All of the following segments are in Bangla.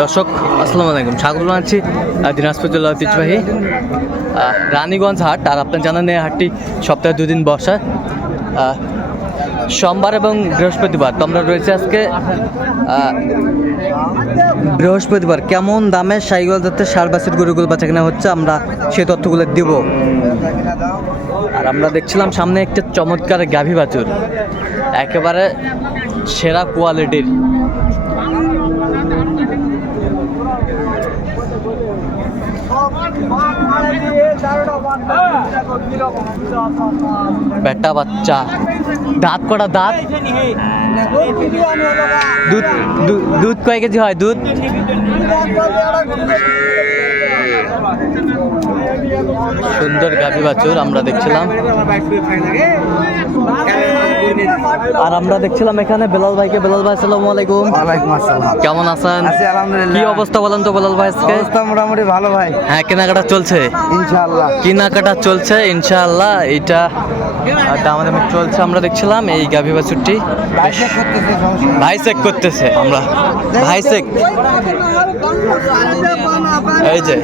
দর্শক, আসসালামু আলাইকুম। স্বাগত জানাচ্ছি দিনাজপুর জেলা ঐতিহ্যবাহী রানীগঞ্জ হাট। আর আপনার জানান, এই হাটটি সপ্তাহে দুদিন বসা। সোমবার এবং বৃহস্পতিবার। তোমরা রয়েছে আজকে বৃহস্পতিবার। কেমন দামে সাইগল দত্তের সার বাসের গরুগুলো বাঁচা কেনা হচ্ছে আমরা সেই তথ্যগুলো দিব। আর আমরা দেখছিলাম সামনে একটা চমৎকার গাভী বাছুর। একেবারে সেরা কোয়ালিটির বেটা বাচ্চা। দাঁত কটা দাঁত? দুধ দুধ কয় কেজি হয়? দুধ? সুন্দর গাভী বাছুর আমরা দেখছিলাম। আর আমরা দেখছিলাম এখানে বেলাল ভাইকে। বেলাল ভাই আসসালামু আলাইকুম। ওয়ালাইকুম আসসালাম। কেমন আছেন? আছি আলহামদুলিল্লাহ। কি অবস্থা বলেন তো বেলাল ভাই আজকে? অবস্থা মোটামুটি ভালো ভাই। হ্যাঁ কেনাকাটা চলছে? ইনশাআল্লাহ। কেনাকাটা চলছে ইনশাআল্লাহ। এইটা আহ, দামাদামি চলছে। আমরা দেখছিলাম এই গাভী বাছুরটি। বেশ ভাই চেক করতেছে আমরা। ভাই চেক এই যে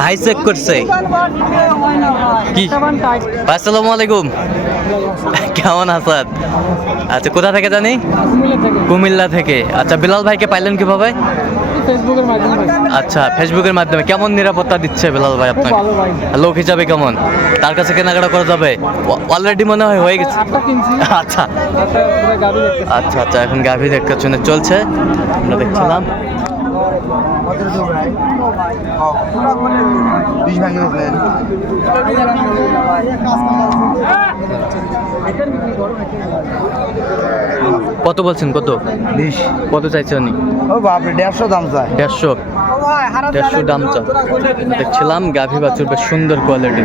ভাই চেক করছে। কি? আসসালামু আলাইকুম। কেমন আছেন? আচ্ছা কোথা থেকে জানি? কুমিল্লা থেকে। আচ্ছা বিলাল ভাইকে পাইলেন কীভাবে? ফেসবুকের মাধ্যমে আচ্ছা ফেসবুকের মাধ্যমে। কেমন নিরাপত্তা দিচ্ছে বিলাল ভাই আপনাকে? লোক হিসাবে কেমন? তার কাছে কেনাকাটা করা যাবে? অলরেডি মনে হয় হয়ে গেছে। আচ্ছা। দেখতে আচ্ছা আচ্ছা এখন গাভী দেখা শুনে চলছে। আমরা দেখছিলাম। বিশ ভাঙে বেচলেন কত বলছেন কত? বিশ। কত চাইছে উনি? ও বাপরে দেড়শো দাম চাই দেড়শো। দেড়শো দাম চা দেখছিলাম গাভী বাছুর বেশ সুন্দর কোয়ালিটি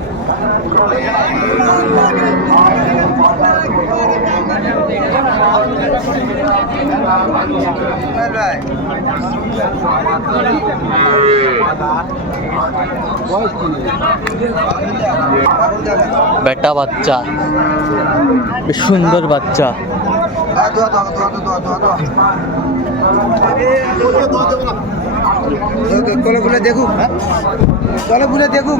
বেটা বাচ্চা। বেশ সুন্দর বাচ্চা। দেখুক তলে খুলে দেখুক।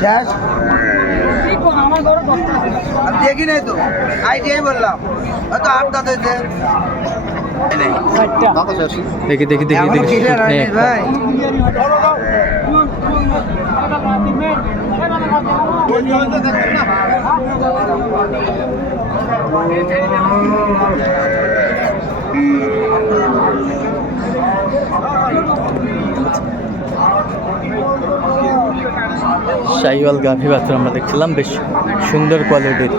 শেষ। দেখি নাই তো। আইডিয়াই বললাম। হয়তো আট দাঁত হয়েছে। দেখি দেখি দেখি দেখি। হয়নি নে। শাহিওয়াল গাভী বাছুর আমরা দেখছিলাম বেশ সুন্দর কোয়ালিটির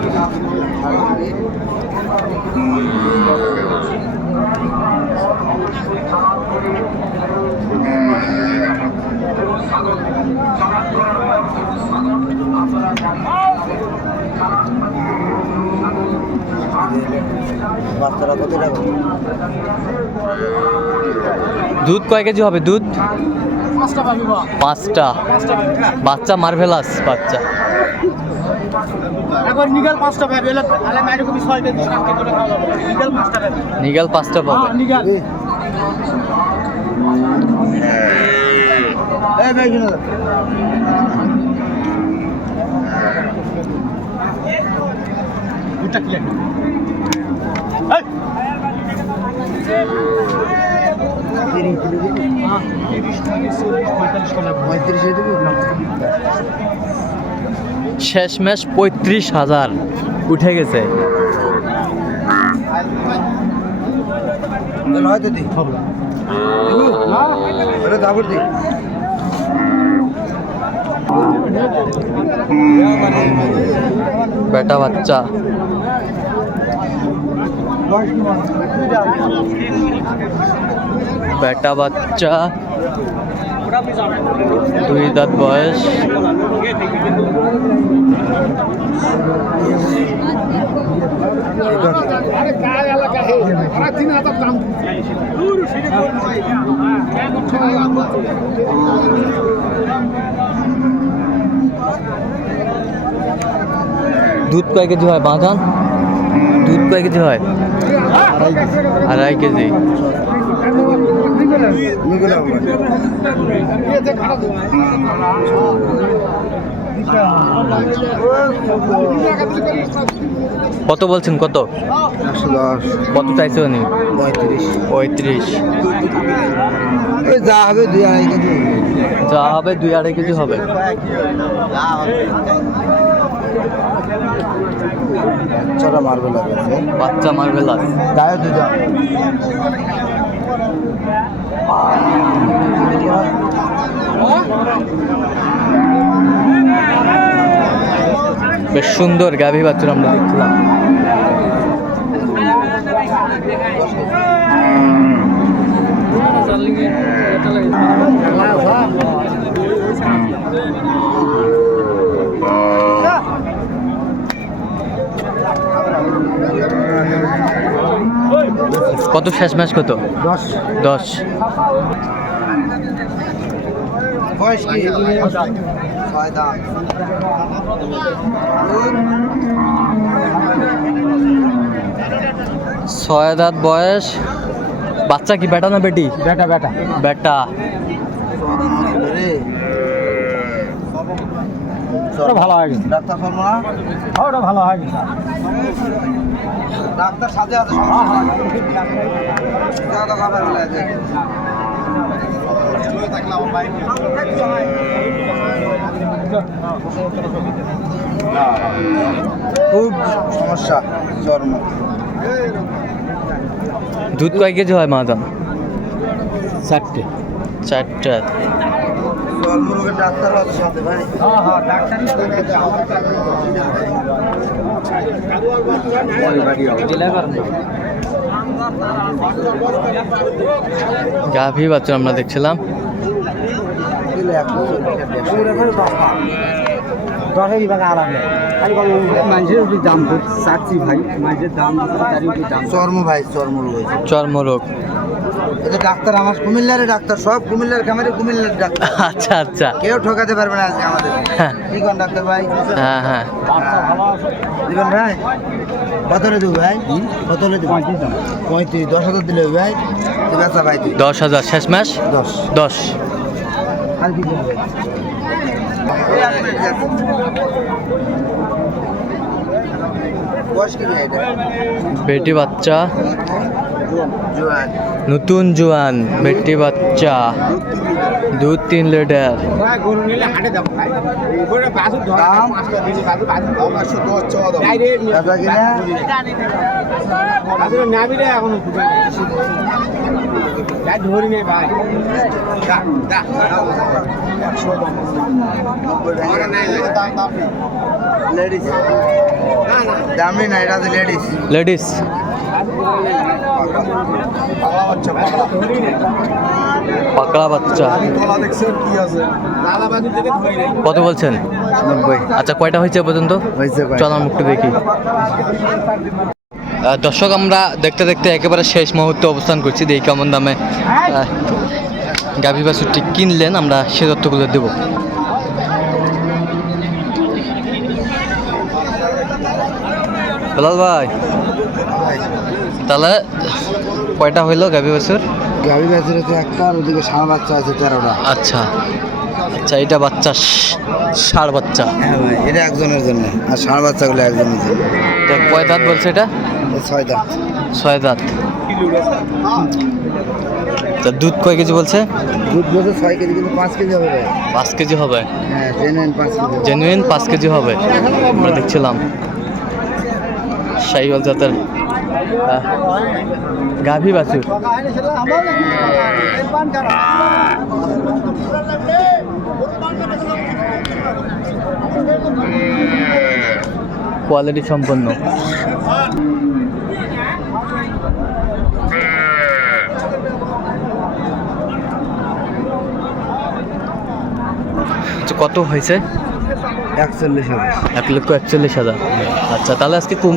বাচ্চারা কত টাকা দুধ কয় কেজি হবে দুধ পাঁচটা বাচ্চা মার্ভেলাস বাচ্চা একবার নিগাল পাঁচটা পাবি এলে আলে মাইরে কবি ছয় কেজি সাত কেজি করে খাওয়া যাবে নিগাল পাঁচটা পাবি নিগাল পাঁচটা পাবে হ্যাঁ নিগাল এই ভাই শুনো দুটা কিলো তিরিশ তিরিশ চল্লিশ পঁয়তাল্লিশ কিলো পঁয়ত্রিশ হয়ে দেবে শেষমেশ পঁয়ত্রিশ হাজার উঠে গেছে। হয়তো দিই না ওটা দাবর দি বেটা বাচ্চা। বেটা বাচ্চা। দুই দাঁত বয়স। দুধ কয় কেজি হয় বাঁধান? দুধ কয় কেজি হয়? আড়াই কেজি। কত বলছেন কত? কত চাইছে উনি? পঁয়ত্রিশ। পঁয়ত্রিশ। যা হবে দুই আড়াই কেজি। যা হবে দুই আড়াই কেজি হবে। চড়া মারবে লাগে বাচ্চা মার্বেল আছে গায়ে দুজন বেশ সুন্দর গাভী বাচ্চা আমরা দেখছিলাম কত শেষ ম্যাচ? কত? দশ। দশ। ছয় দাঁত বয়স। বাচ্চা কি বেটা না বেটি? বেটা বেটা বেটা ওটা ভালো হয়ে গেছে। ডাক্তার ওটা ভালো হয়ে গেছে। ডাক্তার সাথে আছে খুব সমস্যা চর্ম। দুধ কয় কেজি হয় মাদান চারটে। চারটা। চর্ম রোগের ডাক্তার আছে সাথে ভাই। হ্যাঁ হ্যাঁ ডাক্তারই গাভী বাচ্চা আমরা দেখছিলাম। দশের বিভাগে আরাম নেই খালি বলো মানুষের উপরে দাম চাচ্ছি ভাই। মানুষের দাম তারই উপরে দাম। চর্ম ভাই চর্ম রোগ হয়েছে। চর্মরোগ এটা ডাক্তার আমার কুমিল্লারে ডাক্তার সব কুমিল্লার খামারে কুমিল্লার ডাক্তার। আচ্ছা আচ্ছা। কেউ ঠকাতে পারবে না আজকে আমাদের। হ্যাঁ। কি কোন ডাক্তার ভাই? হ্যাঁ হ্যাঁ। ভালো ভাই? কত রে দেবো ভাই? কত রে দেবো? পঁয়ত্রিশ দাম। পঁয়ত্রিশ দশ হাজার দিলে ভাই। তুই বেচা ভাই? দশ হাজার শেষ ম্যাচ দশ। দশ। আর কি করবে বেটি বাচ্চা। নতুন জোয়ান বেটি বাচ্চা। দু তিন লিটার। ধরি নেই ভাই দা দা লেডিস না না দামি না এটা লেডিস লেডিস পাকড়া বাচ্চা। কত বলছেন? নব্বই। আচ্ছা কয়টা হয়েছে পর্যন্ত? হয়েছে কয়টা? চল আমরা একটু দেখি। দর্শক আমরা দেখতে দেখতে একেবারে শেষ মুহূর্তে অবস্থান করছি। দেখি কেমন দামে গাভী বাছুরটি কিনলেন আমরা সে তথ্যগুলো দেবো। বেলাল ভাই তাহলে কয়টা হইল গাভী বাছুর গাড়ি বাছুর তো একটা আর ওদিকে সারা বাচ্চা আছে তেরোটা। আচ্ছা আচ্ছা এটা বাচ্চা ষাঁড় বাচ্চা। হ্যাঁ ভাই এটা একজনের জন্য আর সারা বাচ্চাগুলো একজনের জন্য। তা কয় দাঁত বলছে এটা? এই ছয় দাঁত। ছয় দাঁত। তা দুধ কয় কেজি বলছে? দুধ বলতে ছয় কেজি কিন্তু পাঁচ কেজি হবে ভাই। পাঁচ কেজি হবে? হ্যাঁ জেনুইন পাঁচ কেজি হবে। জেনুইন পাঁচ কেজি হবে? আমরা দেখছিলাম। শাহিওয়াল জাতের গাভী বাছুর। কোয়ালিটি সম্পন্ন। কত হয়েছে? একচল্লিশ হাজার। এক লক্ষ একচল্লিশ হাজার। আচ্ছা তাহলে আজকে কুম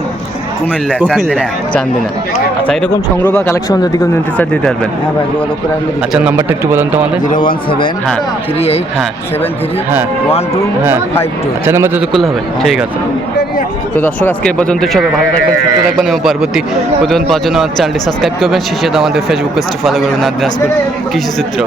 কুমিল্লা কুমিল্লা চান্দিনা। আচ্ছা এরকম সংগ্রহ বা কালেকশন যদি কেউ নিতে চায় দিতে পারবেন। হ্যাঁ ভাই যোগাযোগ করে আসলে আচ্ছা নাম্বারটা একটু বলুন তো আমাদের জিরো ওয়ান সেভেন হ্যাঁ। থ্রি এইট হ্যাঁ। সেভেন থ্রি হ্যাঁ। ওয়ান টু হ্যাঁ। Five two. আচ্ছা নাম্বার করলে হবে। ঠিক আছে। তো দর্শক আজকে পর্যন্ত সবাই ভালো থাকবেন সুস্থ থাকবেন এবং পরবর্তী প্রতিদিন পাওয়ার জন্য আমার চ্যানেলটি সাবস্ক্রাইব করবেন। সাথে আমাদের ফেসবুক পেজটি ফলো করবেন আর দিনাজপুর কৃষি চিত্র